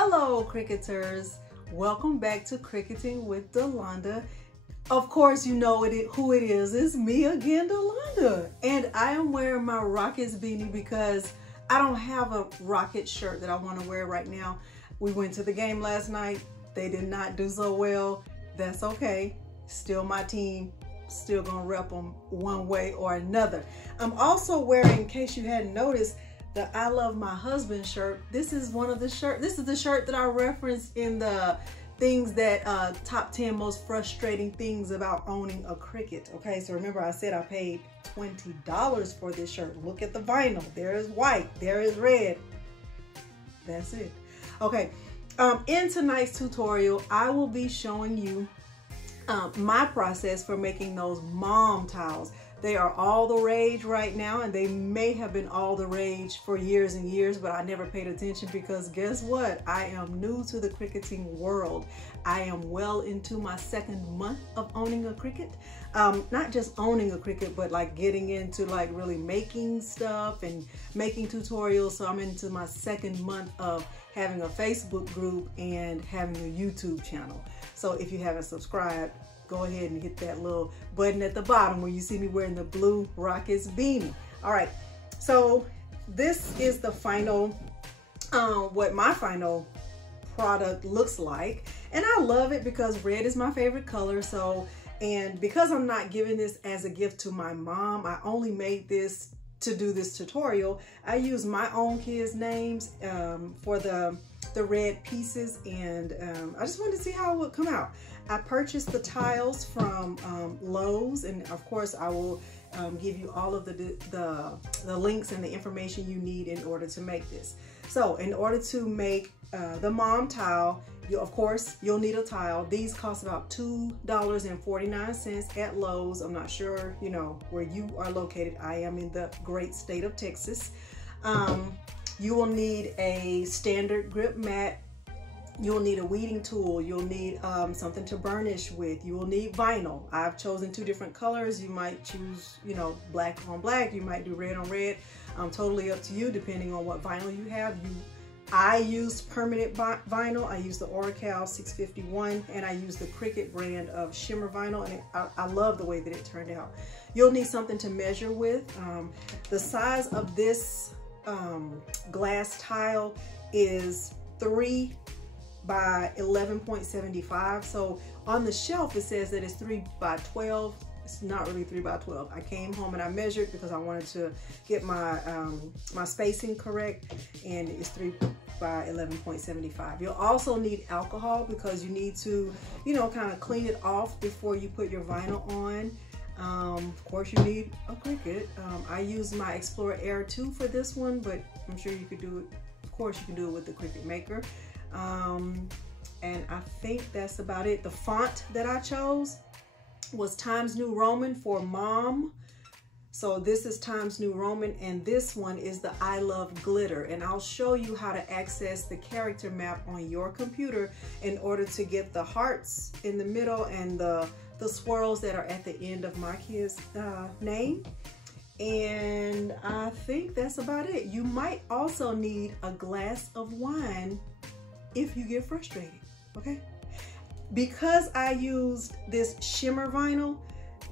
Hello Cricuters, welcome back to Cricketing with Delonda. Of course you know who it is. It's me again, Delonda, and I am wearing my Rockets beanie because I don't have a Rocket shirt that I want to wear right now. We went to the game last night. They did not do so well. That's okay. Still my team. Still gonna rep them one way or another. I'm also wearing, in case you hadn't noticed, the I Love My Husband shirt. This is one of the shirts. This is the shirt that I referenced in the things that top 10 most frustrating things about owning a Cricut. Okay, so remember I said I paid $20 for this shirt. Look at the vinyl. There is white, there is red. That's it. Okay, in tonight's tutorial, I will be showing you my process for making those mom towels. They are all the rage right now, and they may have been all the rage for years and years, but I never paid attention because guess what? I am new to the cricketing world. I am well into my second month of owning a Cricut. Not just owning a Cricut, but like getting into like really making stuff and making tutorials. So I'm into my second month of having a Facebook group and having a YouTube channel. So if you haven't subscribed, go ahead and hit that little button at the bottom where you see me wearing the blue Rockets beanie. All right, so this is the final, what my final product looks like. And I love it because red is my favorite color. So, and because I'm not giving this as a gift to my mom, I only made this to do this tutorial. I use my own kids' names for the red pieces, and I just wanted to see how it would come out. I purchased the tiles from Lowe's, and of course I will give you all of the links and the information you need in order to make this. So in order to make the mom tile, you'll need a tile. These cost about $2.49 at Lowe's. I'm not sure, you know, where you are located. I am in the great state of Texas. You will need a standard grip mat. You'll need a weeding tool. You'll need something to burnish with. You will need vinyl. I've chosen 2 different colors. You might choose, you know, black on black. You might do red on red. Totally up to you, depending on what vinyl you have. I used permanent vinyl. I used the Oracal 651, and I used the Cricut brand of shimmer vinyl, and I love the way that it turned out. You'll need something to measure with. The size of this glass tile is 3 by 11.75. So on the shelf it says that it's 3 by 12. It's not really 3 by 12. I came home and I measured because I wanted to get my my spacing correct, and it's 3 by 11.75. You'll also need alcohol because you need to, you know, kind of clean it off before you put your vinyl on. Of course you need a Cricut. I use my Explorer Air 2 for this one, but I'm sure you could do it. Of course you can do it with the Cricut Maker. And I think that's about it. The font that I chose was Times New Roman for mom. So this is Times New Roman, and this one is the I Love Glitter. And I'll show you how to access the character map on your computer in order to get the hearts in the middle and the swirls that are at the end of my kid's name. And I think that's about it. You might also need a glass of wine if you get frustrated, okay? Because I used this shimmer vinyl,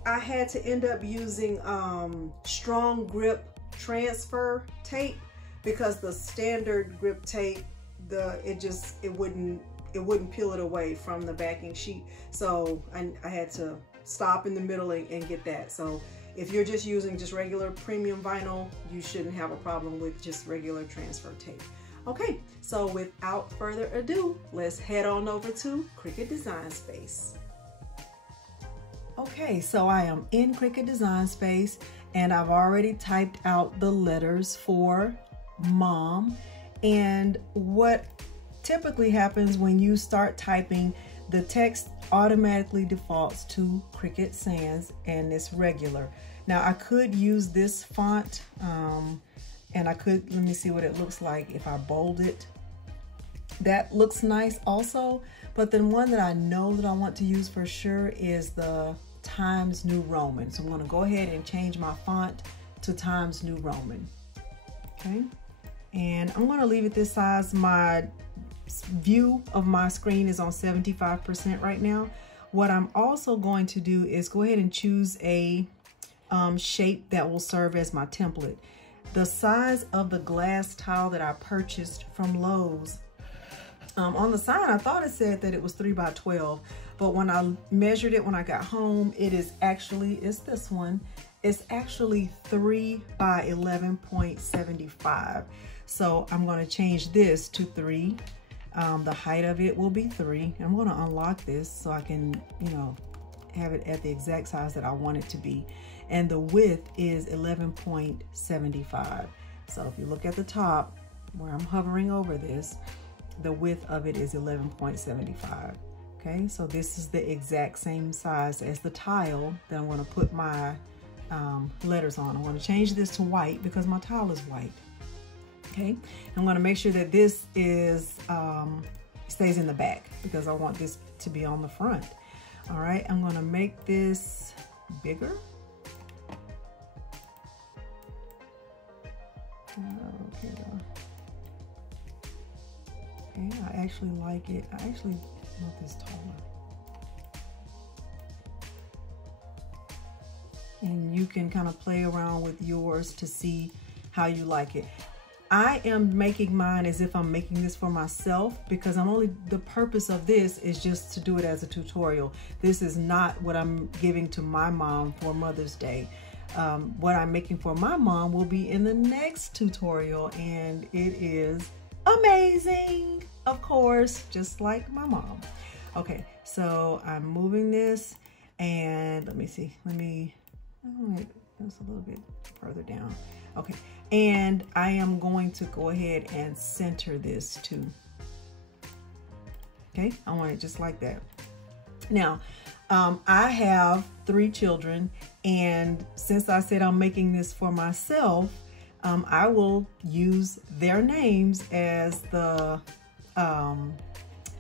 I had to end up using strong grip transfer tape because the standard grip tape, it wouldn't peel it away from the backing sheet. So I had to stop in the middle and get that. So if you're just using just regular premium vinyl, you shouldn't have a problem with just regular transfer tape. Okay, so without further ado, let's head on over to Cricut Design Space. Okay, so I am in Cricut Design Space, and I've already typed out the letters for mom. And what typically happens when you start typing, the text automatically defaults to Cricut Sans, and it's regular. Now I could use this font, and I could, let me see what it looks like if I bold it. That looks nice also, but then one that I know that I want to use for sure is the Times New Roman. So I'm gonna go ahead and change my font to Times New Roman. Okay, and I'm gonna leave it this size. My view of my screen is on 75% right now. What I'm also going to do is go ahead and choose a shape that will serve as my template. The size of the glass tile that I purchased from Lowe's, on the sign I thought it said that it was 3 by 12, but when I measured it when I got home, it's this one. It's actually 3 by 11.75. So I'm going to change this to 3. The height of it will be 3. I'm going to unlock this so I can, you know, have it at the exact size that I want it to be. And the width is 11.75. So if you look at the top where I'm hovering over this, the width of it is 11.75. Okay, so this is the exact same size as the tile that I'm going to put my letters on. I'm going to change this to white because my tile is white. Okay, I'm going to make sure that this is stays in the back because I want this to be on the front. All right, I'm going to make this bigger. Okay, I actually like it. I actually want this taller. And you can kind of play around with yours to see how you like it. I am making mine as if I'm making this for myself because the purpose of this is just to do it as a tutorial. This is not what I'm giving to my mom for Mother's Day. What I'm making for my mom will be in the next tutorial, and it is amazing, of course, just like my mom. Okay, so I'm moving this, and let me see. That's a little bit further down. Okay, and I am going to go ahead and center this too. Okay, I want it just like that. Now, I have 3 children, and since I said I'm making this for myself, I will use their names as the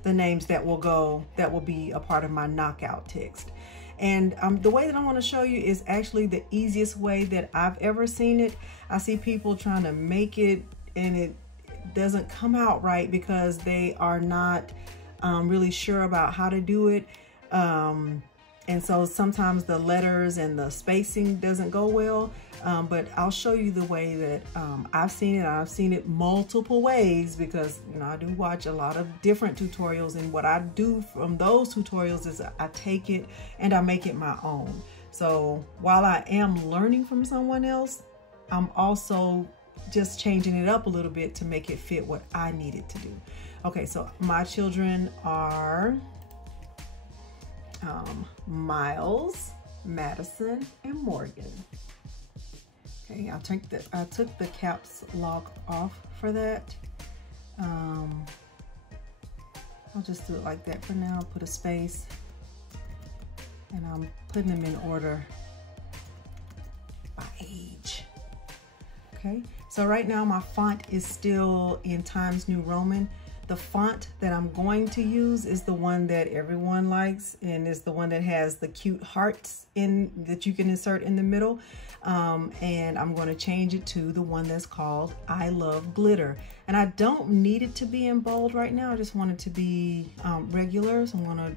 names that will be a part of my knockout text. And the way that I want to show you is actually the easiest way that I've ever seen it. I see people trying to make it and it doesn't come out right because they are not really sure about how to do it. And so sometimes the letters and the spacing doesn't go well, but I'll show you the way that I've seen it. I've seen it multiple ways because, you know, I do watch a lot of different tutorials, and what I do from those tutorials is I take it and I make it my own. So while I am learning from someone else, I'm also just changing it up a little bit to make it fit what I need it to do. Okay, so my children are Miles, Madison, and Morgan. Okay, I took the caps lock off for that. I'll just do it like that for now. Put a space, and I'm putting them in order by age. Okay, so right now my font is still in Times New Roman. The font that I'm going to use is the one that everyone likes, and is the one that has the cute hearts in that you can insert in the middle. And I'm going to change it to the one that's called I Love Glitter. And I don't need it to be in bold right now. I just want it to be regular. So I'm going to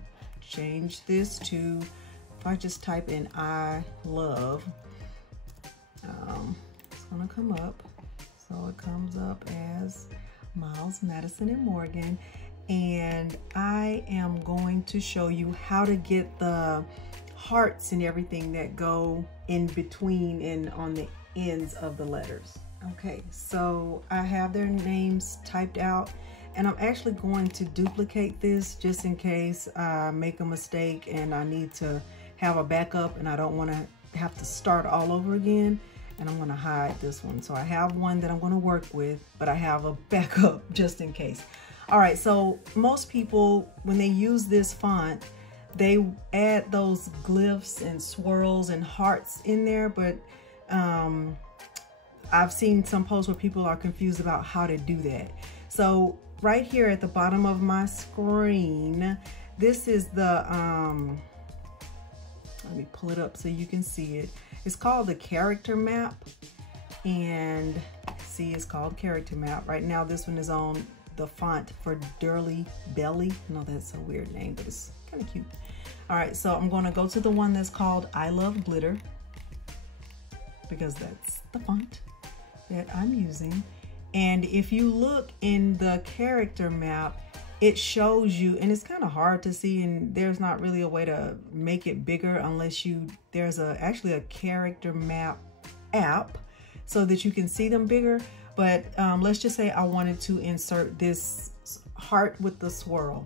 change this to, if I just type in I love, it's going to come up. So it comes up as Miles, Madison, and Morgan, and I am going to show you how to get the hearts and everything that go in between and on the ends of the letters. Okay, so I have their names typed out, and I'm actually going to duplicate this just in case I make a mistake and I need to have a backup and I don't want to have to start all over again. And I'm going to hide this one. So I have one that I'm going to work with, but I have a backup just in case. All right, so most people, when they use this font, they add those glyphs and swirls and hearts in there, but I've seen some posts where people are confused about how to do that. So right here at the bottom of my screen, this is the, let me pull it up so you can see it. It's called the character map, and see, it's called character map. Right now this one is on the font for Dirly Belly. No, that's a weird name, but it's kind of cute. All right, so I'm going to go to the one that's called I Love Glitter, because that's the font that I'm using. And if you look in the character map, it shows you, and it's kind of hard to see, and there's not really a way to make it bigger unless there's actually a character map app so that you can see them bigger. But let's just say I wanted to insert this heart with the swirl.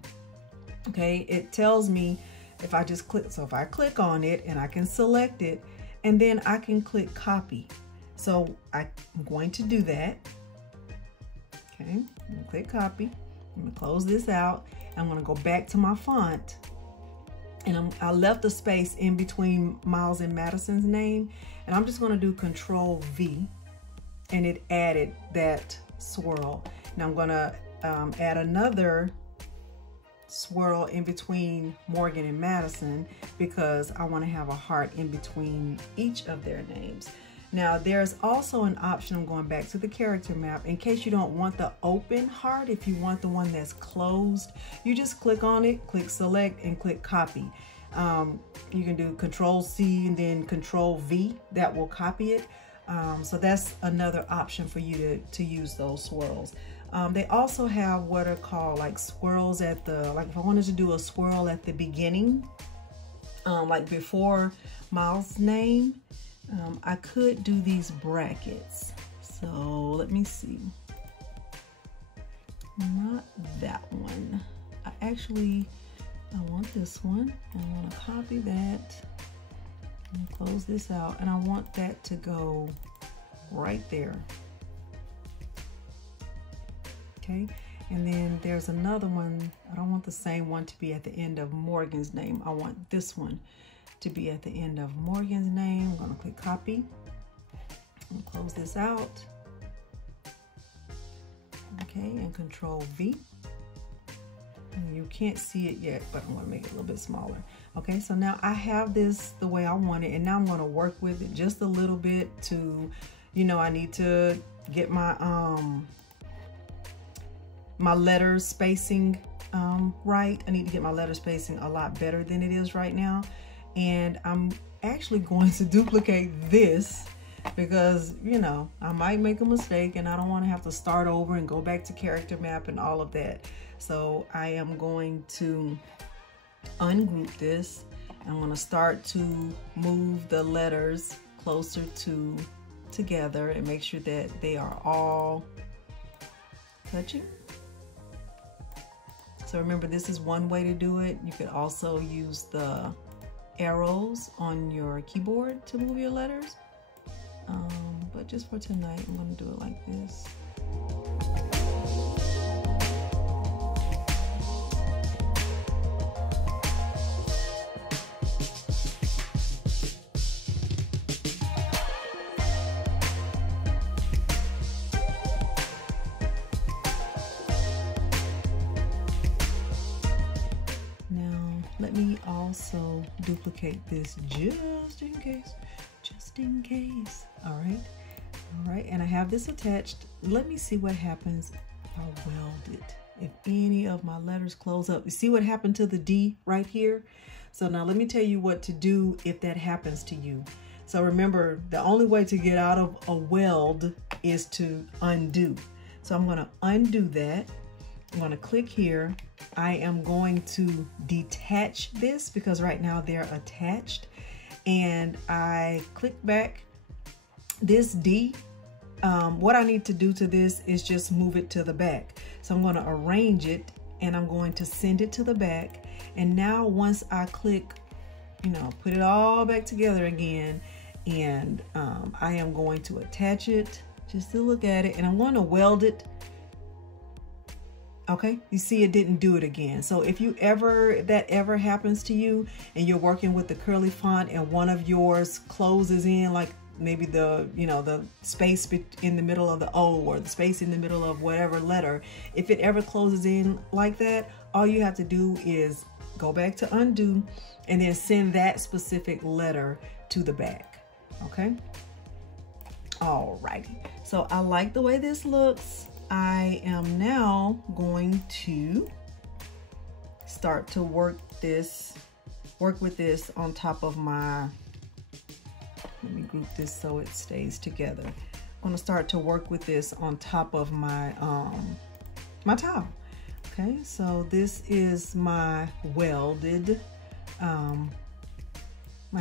Okay, it tells me if I just click, so if I click on it and I can select it, and then I can click copy. So I'm going to do that. Okay, I'm gonna click copy. I'm gonna close this out. I'm gonna go back to my font, and I left a space in between Miles and Madison's name, and I'm just gonna do Control V, and it added that swirl. Now I'm gonna add another swirl in between Morgan and Madison because I want to have a heart in between each of their names. Now there's also an option, I'm going back to the character map, in case you don't want the open heart. If you want the one that's closed, you just click on it, click select, and click copy. You can do Control C and then Control V, that will copy it. So that's another option for you to use those swirls. They also have what are called like swirls at the, like if I wanted to do a swirl at the beginning, like before Miles' name, I could do these brackets. So let me see. Not that one. I want this one. I want to copy that and close this out. And I want that to go right there. Okay, and then there's another one. I don't want the same one to be at the end of Morgan's name. I want this one to be at the end of Morgan's name. I'm going to click copy and close this out. Okay, and Control V. And you can't see it yet, but I'm going to make it a little bit smaller. Okay, so now I have this the way I want it, and now I'm going to work with it just a little bit to, you know, I need to get my my letter spacing right. I need to get my letter spacing a lot better than it is right now. And I'm actually going to duplicate this because, you know, I might make a mistake and I don't want to have to start over and go back to character map and all of that. So I am going to ungroup this. I'm going to start to move the letters closer together and make sure that they are all touching. So remember, this is one way to do it. You could also use the arrows on your keyboard to move your letters. But just for tonight, I'm going to do it like this. Let me also duplicate this just in case. All right, and I have this attached. Let me see what happens if I weld it. If any of my letters close up. You see what happened to the D right here? So now let me tell you what to do if that happens to you. So remember, the only way to get out of a weld is to undo. So I'm going to undo that. I'm going to click here. I am going to detach this because right now they're attached, and I click back. This D, what I need to do to this is just move it to the back. So I'm going to arrange it and I'm going to send it to the back. And now once I click, you know, put it all back together again, and I am going to attach it just to look at it, and I'm going to weld it. Okay, you see it didn't do it again. So if that ever happens to you and you're working with the curly font and one of yours closes in, like maybe the space in the middle of the O or the space in the middle of whatever letter, if it ever closes in like that, all you have to do is go back to undo and then send that specific letter to the back. Okay. Alrighty. So I like the way this looks. I am now going to start to work with this on top of my, let me group this so it stays together. I'm gonna start to work with this on top of my, my towel. Okay, so this is my welded, my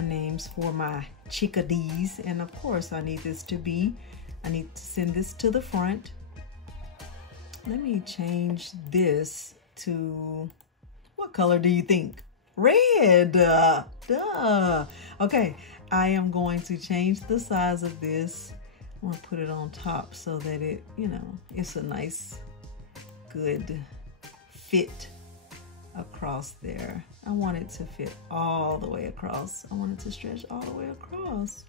names for my chickadees. And of course I need to send this to the front. Let me change this to, what color do you think? Red, duh. Okay, I am going to change the size of this. I'm gonna put it on top so that it, you know, it's a nice, good fit across there. I want it to fit all the way across. I want it to stretch all the way across.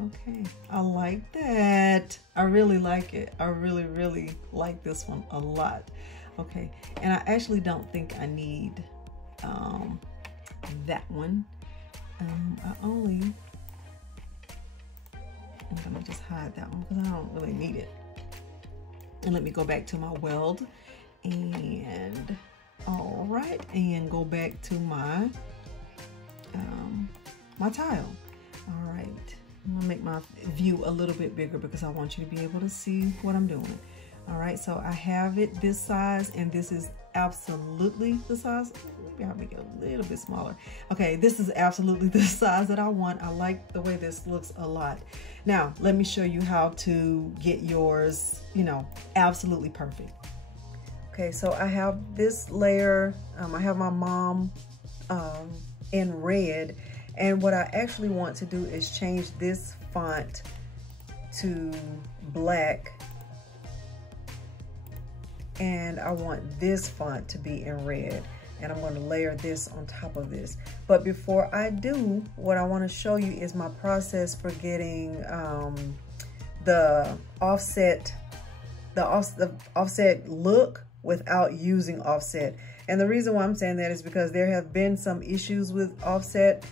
Okay, I like that. I really like it. I really, really like this one a lot. Okay, and I actually don't think I need that one. I'm gonna just hide that one because I don't really need it. And let me go back to my weld and all right, and go back to my my tile. All right, I'm gonna make my view a little bit bigger because I want you to be able to see what I'm doing. All right, so I have it this size, and this is absolutely the size. Maybe I'll make it a little bit smaller. Okay, this is absolutely the size that I want. I like the way this looks a lot. Now, let me show you how to get yours, you know, absolutely perfect. Okay, so I have this layer. I have my mom in red, and what I actually want to do is change this font to black, and I want this font to be in red, and I'm going to layer this on top of this. But before I do, what I want to show you is my process for getting the offset look without using offset. And the reason why I'm saying that is because there have been some issues with offset,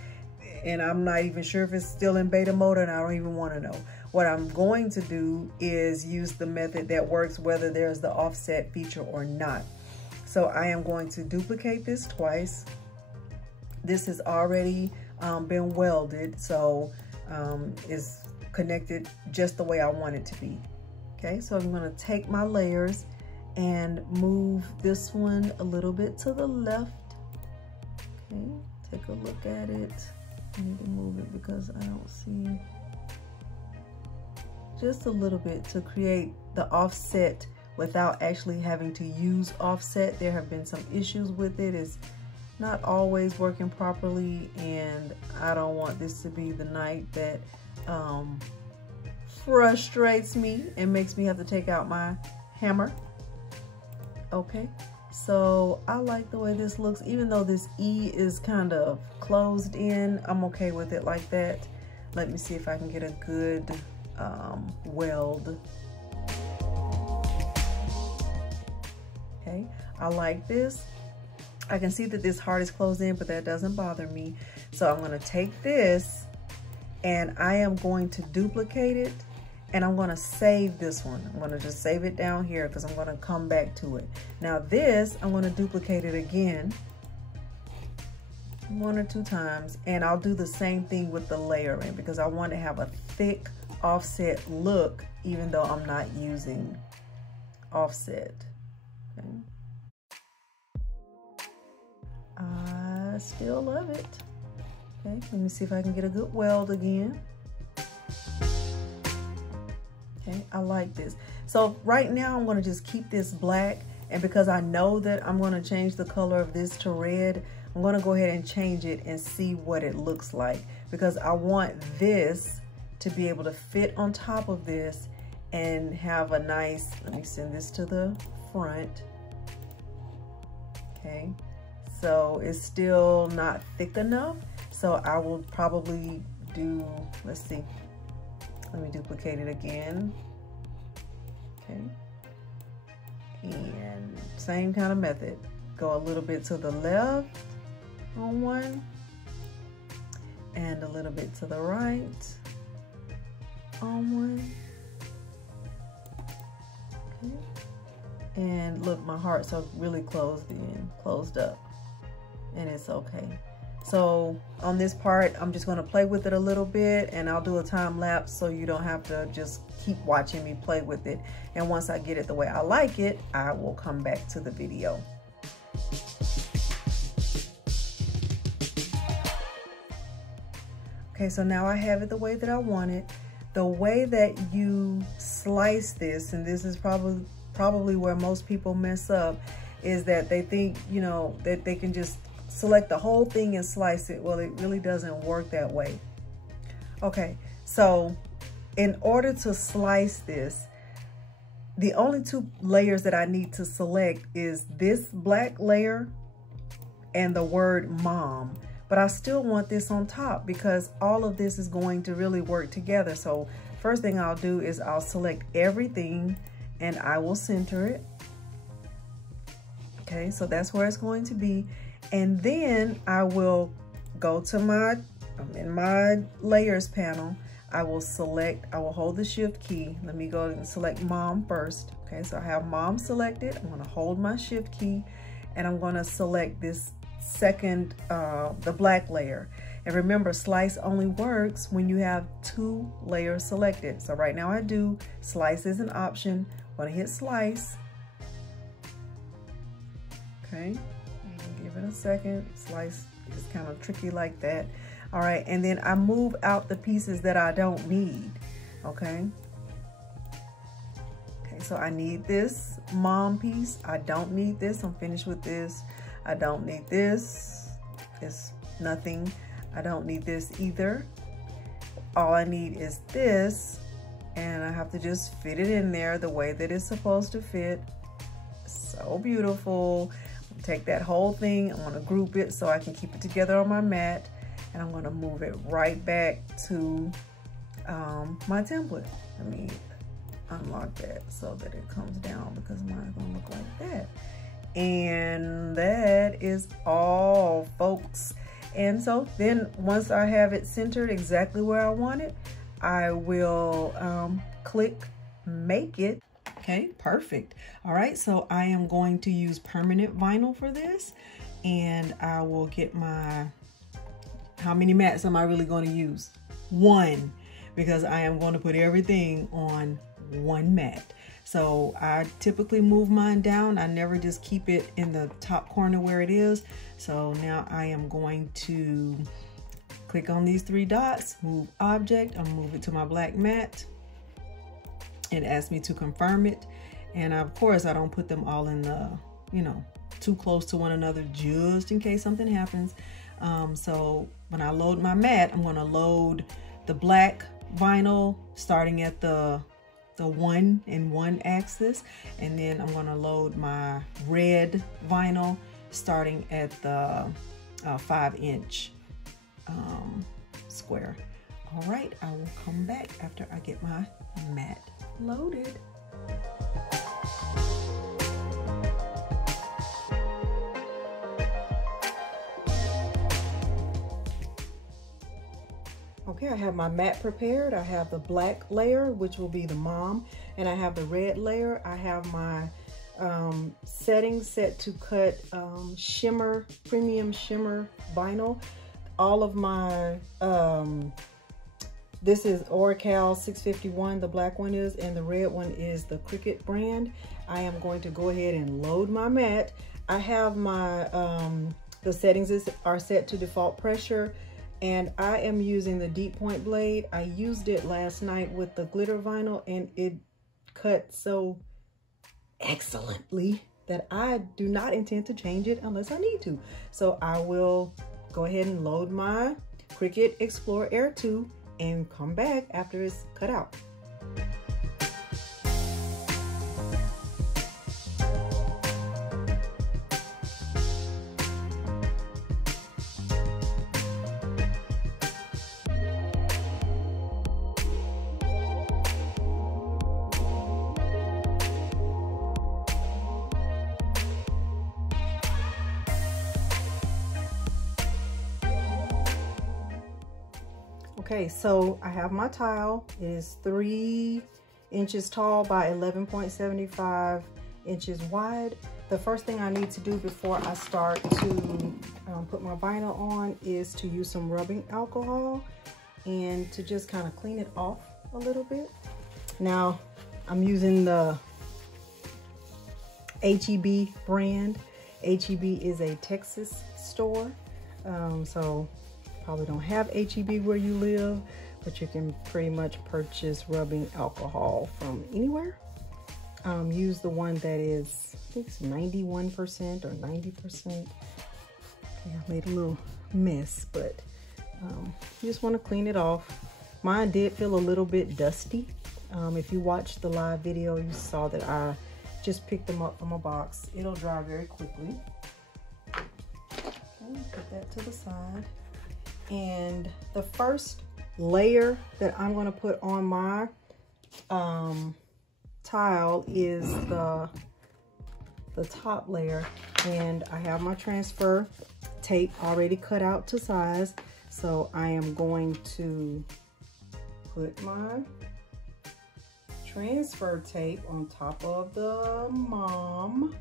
and I'm not even sure if it's still in beta mode, and I don't even want to know. What I'm going to do is use the method that works whether there's the offset feature or not. So I am going to duplicate this twice. This has already been welded, so it's connected just the way I want it to be. Okay, so I'm going to take my layers and move this one a little bit to the left. Okay, take a look at it. I need to move it because I don't see. Just a little bit to create the offset without actually having to use offset. There have been some issues with it. It's not always working properly, and I don't want this to be the night that frustrates me and makes me have to take out my hammer. Okay, so I like the way this looks. Even though this E is kind of closed in, I'm okay with it like that. Let me see if I can get a good weld. Okay, I like this. I can see that this heart is closed in, but that doesn't bother me. So I'm going to take this and I am going to duplicate it, and I'm going to save this one. I'm going to just save it down here because I'm going to come back to it. Now this, I'm going to duplicate it again 1 or 2 times, and I'll do the same thing with the layering because I want to have a thick offset look even though I'm not using offset. Okay. I still love it. Okay, let me see if I can get a good weld again. Okay, I like this. So right now I'm going to just keep this black, and because I know that I'm going to change the color of this to red, I'm going to go ahead and change it and see what it looks like, because I want this to be able to fit on top of this and have a nice, let me send this to the front. Okay, so it's still not thick enough, so I will probably do, let's see, let me duplicate it again. Okay, and same kind of method, go a little bit to the left on one and a little bit to the right on one. Okay. And look, my hearts are really closed up, and it's okay. So on this part, I'm just gonna play with it a little bit, and I'll do a time lapse so you don't have to just keep watching me play with it. And once I get it the way I like it, I will come back to the video. Okay, so now I have it the way that I want it. The way that you slice this, and this is probably where most people mess up, is that they think, you know, that they can just select the whole thing and slice it. Well, it really doesn't work that way. Okay, so in order to slice this, the only two layers that I need to select is this black layer and the word mom. But I still want this on top because all of this is going to really work together. So first thing I'll do is I'll select everything and I will center it. Okay, so that's where it's going to be. And then I will go to in my layers panel, I will hold the shift key. Let me go and select mom first. Okay, so I have mom selected. I'm gonna hold my shift key and I'm gonna select this second, the black layer. And remember, slice only works when you have two layers selected. So right now I do, slice is an option. I'm gonna hit slice. Okay, give it a second. Slice is kind of tricky like that. All right, and then I move out the pieces that I don't need, okay? Okay, so I need this mom piece. I don't need this, I'm finished with this. I don't need this, it's nothing. I don't need this either. All I need is this, and I have to just fit it in there the way that it's supposed to fit. So beautiful. Take that whole thing, I'm gonna group it so I can keep it together on my mat, and I'm gonna move it right back to my template. Let me unlock that so that it comes down because mine's gonna look like that. And that is all, folks. And so then once I have it centered exactly where I want it, I will click make it. Okay, perfect. All right, so I am going to use permanent vinyl for this, and I will get my, how many mats am I really going to use? One, because I am going to put everything on one mat. So I typically move mine down. I never just keep it in the top corner where it is. So now I am going to click on these three dots, move object, I'll move it to my black mat. It asks me to confirm it. And of course, I don't put them all in the, you know, too close to one another just in case something happens. So when I load my mat, I'm gonna load the black vinyl starting at the 1 and 1 axis. And then I'm gonna load my red vinyl starting at the 5-inch square. All right, I will come back after I get my mat loaded. Okay, I have my mat prepared. I have the black layer, which will be the mom, and I have the red layer. I have my settings set to cut shimmer, premium shimmer vinyl. All of my, this is Oracal 651, the black one is, and the red one is the Cricut brand. I am going to go ahead and load my mat. I have my, the settings are set to default pressure, and I am using the deep point blade. I used it last night with the glitter vinyl, and it cut so excellently that I do not intend to change it unless I need to. So I will go ahead and load my Cricut Explore Air 2 and come back after it's cut out. Okay, so I have my tile. It is 3 inches tall by 11.75 inches wide. The first thing I need to do before I start to put my vinyl on is to use some rubbing alcohol and to just kind of clean it off a little bit. Now I'm using the HEB brand. HEB is a Texas store, so probably don't have HEB where you live, but you can pretty much purchase rubbing alcohol from anywhere. Use the one that is, I think it's 91% or 90%. Okay, I made a little mess, but you just want to clean it off. Mine did feel a little bit dusty. If you watched the live video, you saw that I just picked them up from a box. It'll dry very quickly. Okay, put that to the side. And the first layer that I'm going to put on my tile is the top layer, and I have my transfer tape already cut out to size, so I am going to put my transfer tape on top of the mom.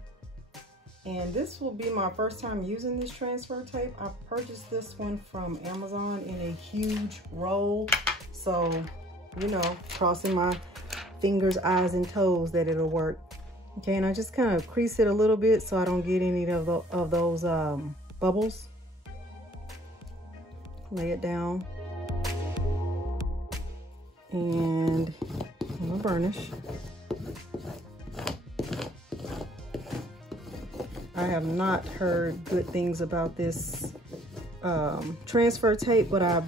And this will be my first time using this transfer tape. I purchased this one from Amazon in a huge roll, so you know, crossing my fingers, eyes, and toes that it'll work. Okay, and I just kind of crease it a little bit so I don't get any of those bubbles. Lay it down, and I'm gonna burnish. I have not heard good things about this transfer tape, but I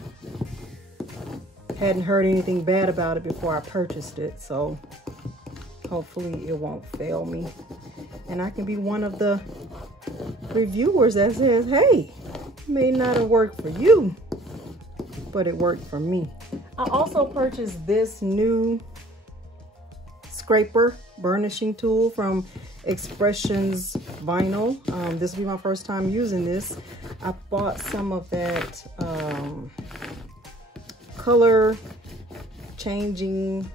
hadn't heard anything bad about it before I purchased it, so hopefully it won't fail me. And I can be one of the reviewers that says, hey, it may not have worked for you, but it worked for me. I also purchased this new scraper burnishing tool from Expressions Vinyl. This will be my first time using this. I bought some of that color changing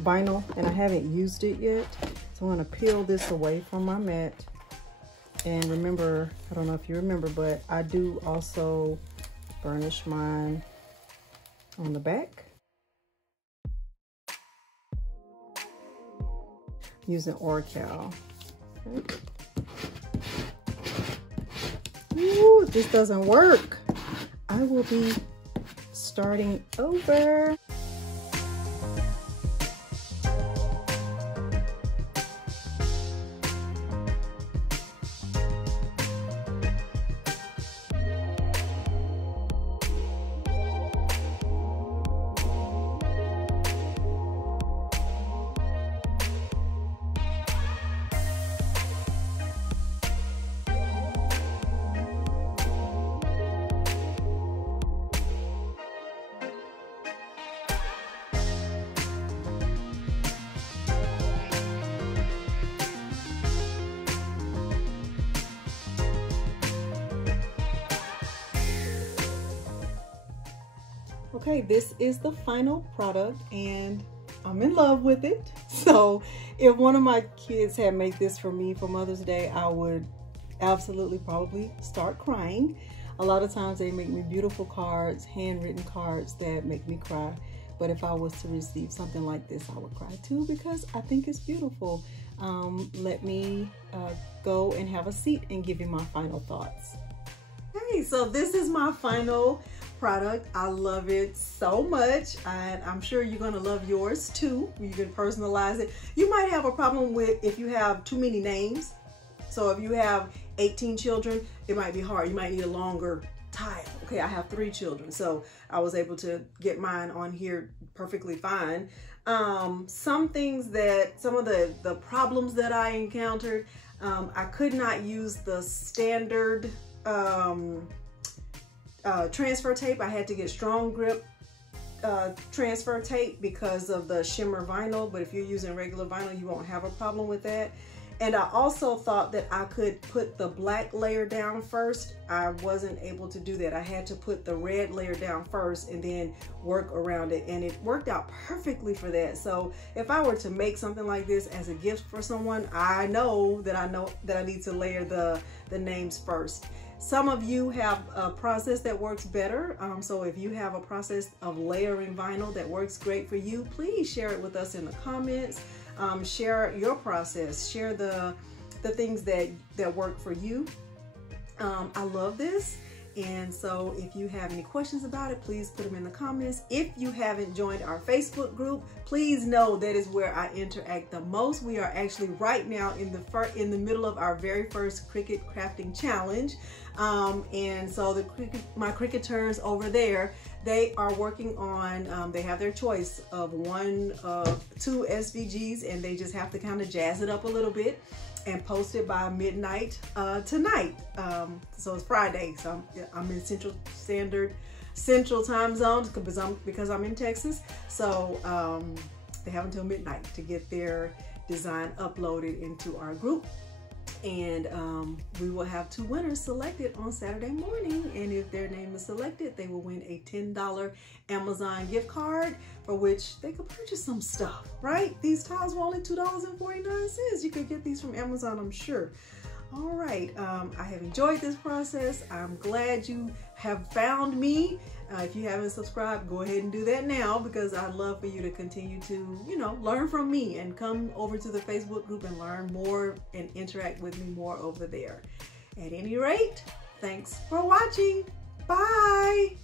vinyl, and I haven't used it yet. So I'm going to peel this away from my mat. And remember, I don't know if you remember, but I do also burnish mine on the back using Orcal. Okay. Ooh, if this doesn't work, I will be starting over. Okay, this is the final product and I'm in love with it. So if one of my kids had made this for me for Mother's Day, I would absolutely probably start crying. A lot of times they make me beautiful cards, handwritten cards that make me cry. But if I was to receive something like this, I would cry too because I think it's beautiful. Let me go and have a seat and give you my final thoughts. Okay, so this is my final product. I love it so much, and I'm sure you're gonna love yours too. You can personalize it. You might have a problem with if you have too many names. So if you have 18 children, it might be hard. You might need a longer tile. Okay, I have 3 children, so I was able to get mine on here perfectly fine. Some things that, some of the problems that I encountered, I could not use the standard transfer tape. I had to get strong grip transfer tape because of the shimmer vinyl, but if you're using regular vinyl, you won't have a problem with that. And I also thought that I could put the black layer down first. I wasn't able to do that. I had to put the red layer down first and then work around it. And it worked out perfectly for that. So if I were to make something like this as a gift for someone, I know that I need to layer the names first. Some of you have a process that works better. So if you have a process of layering vinyl that works great for you, please share it with us in the comments. Share your process, share the things that work for you. I love this. And so if you have any questions about it, please put them in the comments. If you haven't joined our Facebook group, please know that is where I interact the most. We are actually right now in the middle of our very first Cricut crafting challenge. And so my Cricuters over there, they are working on, they have their choice of two SVGs, and they just have to kind of jazz it up a little bit and post it by midnight tonight. So it's Friday, so I'm in Central Time Zone because I'm in Texas. So they have until midnight to get their design uploaded into our group. And we will have 2 winners selected on Saturday morning. And if their name is selected, they will win a $10 Amazon gift card for which they could purchase some stuff, right? These tiles were only $2.49. You could get these from Amazon, I'm sure. All right, I have enjoyed this process. I'm glad you have found me. If you haven't subscribed, go ahead and do that now, because I'd love for you to continue to, learn from me and come over to the Facebook group and learn more and interact with me more over there. At any rate, thanks for watching. Bye.